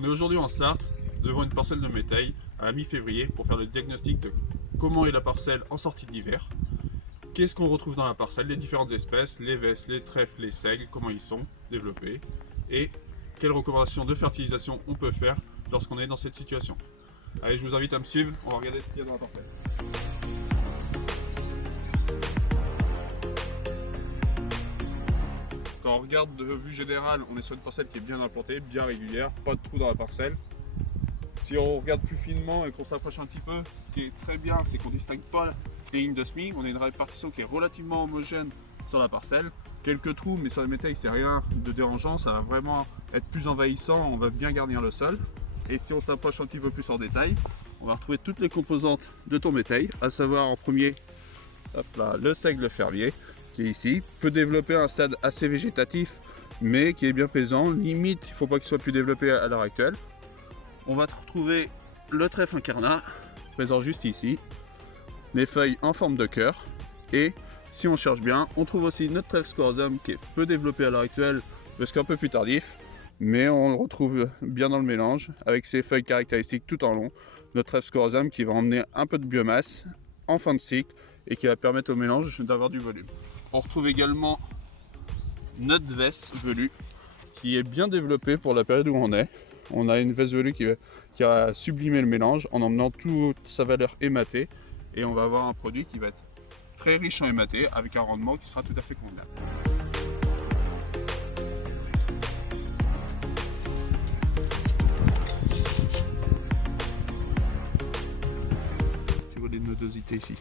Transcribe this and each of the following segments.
On est aujourd'hui en Sarthe, devant une parcelle de métail, à la mi-février, pour faire le diagnostic de comment est la parcelle en sortie d'hiver, qu'est-ce qu'on retrouve dans la parcelle, les différentes espèces, les vesses, les trèfles, les seigles, comment ils sont développés, et quelles recommandations de fertilisation on peut faire lorsqu'on est dans cette situation. Allez, je vous invite à me suivre, on va regarder ce qu'il y a dans la parcelle. Quand on regarde de vue générale, on est sur une parcelle qui est bien implantée, bien régulière, pas de trous dans la parcelle. Si on regarde plus finement et qu'on s'approche un petit peu, ce qui est très bien, c'est qu'on ne distingue pas les lignes de semis. On a une répartition qui est relativement homogène sur la parcelle. Quelques trous, mais sur les métailles, c'est rien de dérangeant. Ça va vraiment être plus envahissant. On va bien garnir le sol. Et si on s'approche un petit peu plus en détail, on va retrouver toutes les composantes de ton métail, à savoir en premier, hop là, le seigle fermier, qui est ici, peut développer un stade assez végétatif, mais qui est bien présent. Limite, il ne faut pas qu'il soit plus développé à l'heure actuelle. On va retrouver le trèfle incarnat, présent juste ici, les feuilles en forme de cœur, et si on cherche bien, on trouve aussi notre trèfle scorzum qui est peu développé à l'heure actuelle, parce qu'un peu plus tardif, mais on le retrouve bien dans le mélange, avec ses feuilles caractéristiques tout en long, notre trèfle scorzum qui va emmener un peu de biomasse en fin de cycle, et qui va permettre au mélange d'avoir du volume. On retrouve également notre vesse velue, qui est bien développée pour la période où on est. On a une veste velue qui a sublimé le mélange en emmenant toute sa valeur hématée, et on va avoir un produit qui va être très riche en hématée avec un rendement qui sera tout à fait convenable. Tu vois les nodosités ici.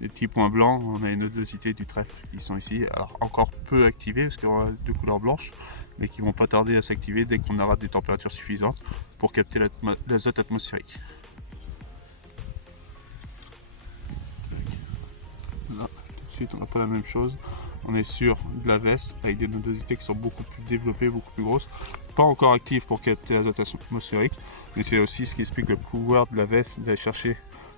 Les petits points blancs, on a les nodosités du trèfle qui sont ici, alors encore peu activées parce qu'on a de couleur blanche, mais qui vont pas tarder à s'activer dès qu'on aura des températures suffisantes pour capter l'azote atmosphérique. Là, tout de suite, on n'a pas la même chose. On est sur de la veste avec des nodosités qui sont beaucoup plus développées, beaucoup plus grosses, pas encore actives pour capter l'azote atmosphérique, mais c'est aussi ce qui explique le pouvoir de la veste d'aller chercher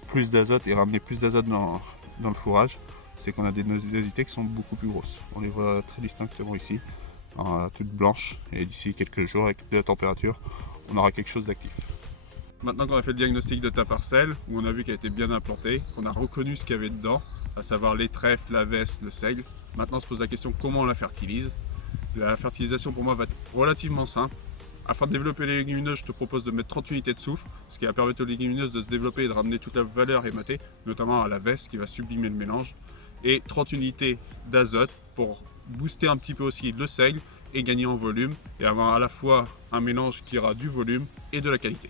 plus d'azote et ramener plus d'azote dans le fourrage. C'est qu'on a des nodosités qui sont beaucoup plus grosses. On les voit très distinctement ici, toutes blanches, et d'ici quelques jours avec de la température, on aura quelque chose d'actif. Maintenant qu'on a fait le diagnostic de ta parcelle, où on a vu qu'elle était bien implantée, qu'on a reconnu ce qu'il y avait dedans, à savoir les trèfles, la veste, le seigle, maintenant on se pose la question comment on la fertilise. La fertilisation pour moi va être relativement simple. Afin de développer les légumineuses, je te propose de mettre 30 unités de soufre, ce qui va permettre aux légumineuses de se développer et de ramener toute la valeur hématée, notamment à la veste qui va sublimer le mélange, et 30 unités d'azote pour booster un petit peu aussi le seigle et gagner en volume, et avoir à la fois un mélange qui aura du volume et de la qualité.